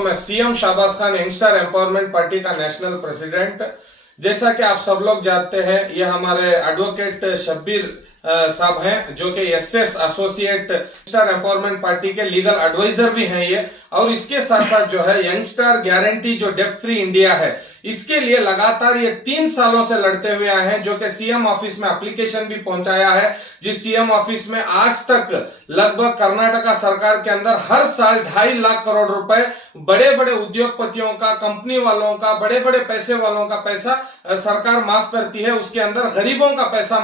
मैं CM Shahbaz Khan youngster empowerment party का national president. जैसा कि आप सब लोग जानते हैं, ये हमारे एडवोकेट शब्बीर साहब हैं, जो कि SS associate youngster empowerment party के लीगल एडवाइजर भी हैं ये। और इसके साथ साथ जो है यंगस्टर गारंटी जो डेब्ट फ्री इंडिया है, इसके लिए लगातार ये 3 सालों से लड़ते हुए आए हैं, जो कि सीएम ऑफिस में एप्लीकेशन भी पहुंचाया है। जिस सीएम ऑफिस में आज तक लगभग कर्नाटका सरकार के अंदर हर साल 2.5 लाख करोड़ रुपए बड़े बड़े उद्योगपतियों का, कंपनी वालों का, बड़े बड़े पैसे वालों का पैसा सरकार माफ करती है, उसके अंदर गरीबों का पैसा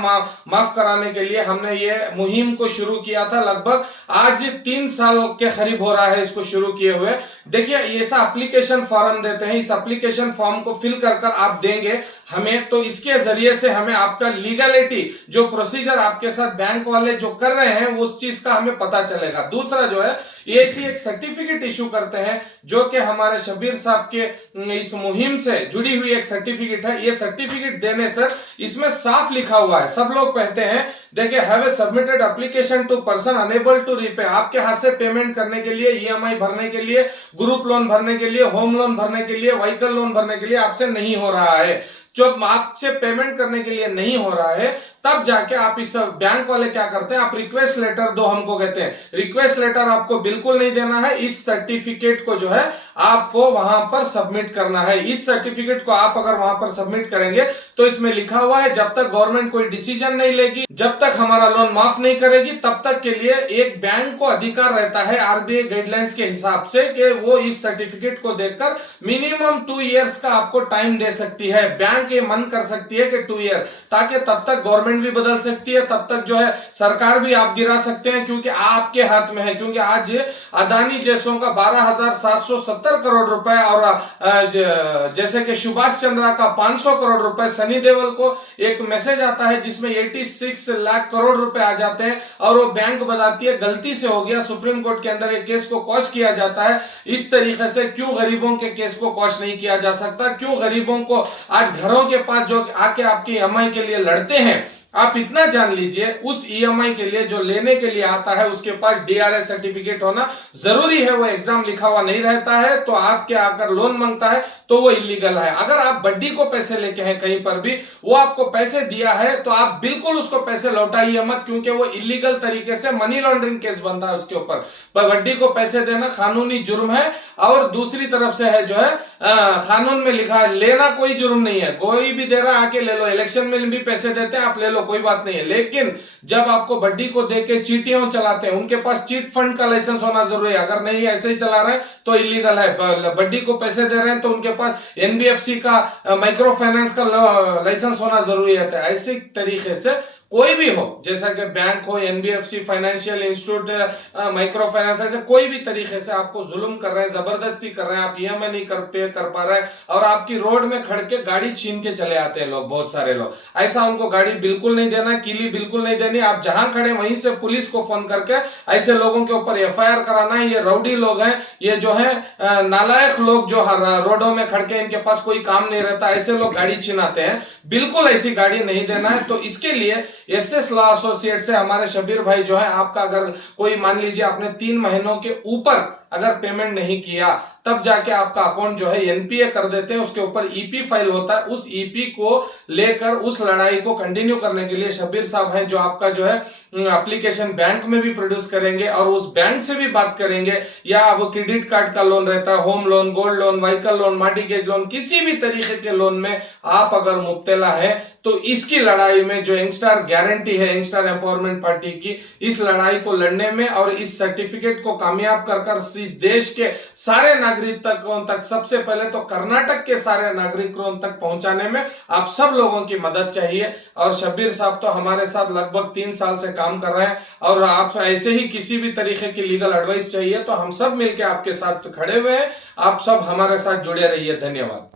माफ कराने के लिए हमने ये मुहिम को शुरू किया था। लगभग आज 3 साल के करीब हो रहा है इसको शुरू किए हुए। देखिए, ऐसा एप्लीकेशन फॉर्म देते हैं, इस एप्लीकेशन फॉर्म को फिल कर आप देंगे हमें, तो इसके जरिए से हमें आपका लीगलिटी जो प्रोसीजर आपके साथ बैंक वाले जो कर रहे हैं उस चीज का हमें पता चलेगा। दूसरा जो है, ये ऐसी एक सर्टिफिकेट इशू करते हैं जो कि हमारे शब्बीर साहब के इस मुहिम से जुड़ी हुई एक सर्टिफिकेट है। ये सर्टिफिकेट देने से इसमें साफ लिखा हुआ है, सब लोग कहते हैं, देखिए, have a submitted application to person unable to repay. आपके हाथ से पेमेंट करने के लिए, ईएमआई भरने के लिए, ग्रुप लोन भरने के लिए, होम लोन भरने के लिए, व्हीकल लोन भरने के लिए आपसे नहीं हो रहा है। जब आपसे पेमेंट करने के लिए नहीं हो रहा है, तब जाके आप इस बैंक वाले क्या करते हैं, आप रिक्वेस्ट लेटर दो, हमको कहते हैं। रिक्वेस्ट लेटर आपको बिल्कुल नहीं देना है, इस सर्टिफिकेट को जो है आपको वहां पर सबमिट करना है। इस सर्टिफिकेट को आप अगर वहां पर सबमिट करेंगे तो इसमें लिखा हुआ है, जब तक गवर्नमेंट कोई डिसीजन नहीं लेगी, जब तक हमारा लोन माफ नहीं करेगी, तब तक के लिए एक बैंक को अधिकार रहता है आरबीआई गाइडलाइंस के हिसाब से कि वो इस सर्टिफिकेट को देखकर मिनिमम 2 इयर्स का आपको टाइम दे सकती है। बैंक ये मन कर सकती है कि 2 ईयर, ताकि तब तक गवर्नमेंट भी बदल सकती है, तब तक जो है सरकार भी आप गिरा सकते हैं, क्योंकि आपके हाथ में है। क्योंकि आज अदानी जैसों का 12,770 करोड़ रुपए और जैसे कि सुभाष चंद्रा का 500 करोड़ रुपए, सनी देओल को एक मैसेज आता है जिसमें 86 लाख करोड़ रुपए आ जाते हैं और वो बैंक बताती है गलती से हो गया, सुप्रीम कोर्ट के अंदर एक केस को क्वॉश किया जाता है। इस तरीके से क्यों गरीबों के केस को क्वॉश नहीं किया जा सकता? क्यों गरीबों को आज घरों के पास जो आके आपकी ईएमआई के लिए लड़ते हैं, आप इतना जान लीजिए, उस ईएमआई के लिए जो लेने के लिए आता है उसके पास डीआरएस सर्टिफिकेट होना जरूरी है। वो एग्जाम लिखा हुआ नहीं रहता है तो आपके आकर लोन मांगता है तो वो इलीगल है। अगर आप बड्डी को पैसे लेके हैं कहीं पर भी, वो आपको पैसे दिया है तो आप बिल्कुल उसको पैसे लौटाइए मत, क्योंकि वो इलीगल तरीके से मनी लॉन्ड्रिंग केस बनता है उसके ऊपर। पर बड्डी को पैसे देना कानूनी जुर्म है। और दूसरी तरफ से है जो है कानून में लिखा है, लेना कोई जुर्म नहीं है, कोई भी दे रहा आके ले लो, इलेक्शन में भी पैसे देते हैं आप ले लो, कोई बात नहीं है। लेकिन जब आपको बड्डी को देके चीटियां चलाते हैं, उनके पास चीट फंड का लाइसेंस होना जरूरी है। अगर नहीं ऐसे ही चला रहे हैं तो इलीगल है। बड्डी को पैसे दे रहे हैं तो उनके पास एनबीएफसी का, माइक्रो फाइनेंस का लाइसेंस होना जरूरी है। ऐसे तरीके से कोई भी हो, जैसा कि बैंक हो, NBFC, financial institute, micro finance, ऐसे कोई भी तरीके से आपको जुल्म कर रहे हैं, जबरदस्ती कर रहे हैं, आप ईएमआई नहीं पे कर पा रहे हैं और आपकी रोड में खड़ के गाड़ी छीन के चले आते हैं लोग, बहुत सारे लोग। ऐसा उनको गाड़ी बिल्कुल नहीं देना, कीली बिल्कुल नहीं देनी। आप जहां खड़े वहीं से पुलिस को फोन करके ऐसे लोगों के ऊपर एफआईआर कराना है। ये राउडी लोग हैं, ये जो है नालायक लोग जो रोडों में खड़ के, इनके पास कोई काम नहीं रहता, ऐसे लोग गाड़ी छीनाते हैं। बिल्कुल ऐसी गाड़ी नहीं देना है। तो इसके लिए एसएस लॉ एसोसिएट से हमारे शब्बीर भाई जो है, आपका अगर कोई मान लीजिए आपने 3 महीनों के ऊपर अगर पेमेंट नहीं किया, तब जाके आपका अकाउंट जो है एनपीए कर देते हैं, उसके ऊपर ईपी फाइल होता है। उस ईपी को लेकर उस लड़ाई को कंटिन्यू करने के लिए शब्बीर साहब हैं, जो आपका जो है एप्लीकेशन बैंक में भी प्रोड्यूस करेंगे और उस बैंक से भी बात करेंगे, या अब क्रेडिट कार्ड का लोन रहता है, home loan, gold loan, vehicle loan, mortgage loan, किसी भी तरीके के लोन में आप अगर मुब्तला है तो इसकी लड़ाई में जो यंगस्टर गारंटी है, यंगस्टर एम्पावरमेंट पार्टी की, इस लड़ाई को लड़ने में और इस सर्टिफिकेट को कामयाब कर इस देश के सारे नागरिकों तक, सबसे पहले तो कर्नाटक के सारे नागरिकों तक पहुंचाने में आप सब लोगों की मदद चाहिए। और शब्बीर साहब तो हमारे साथ लगभग 3 साल से काम कर रहे हैं और आप ऐसे ही किसी भी तरीके की लीगल एडवाइस चाहिए तो हम सब मिलकर आपके साथ खड़े हुए हैं। आप सब हमारे साथ जुड़े रहिए। धन्यवाद।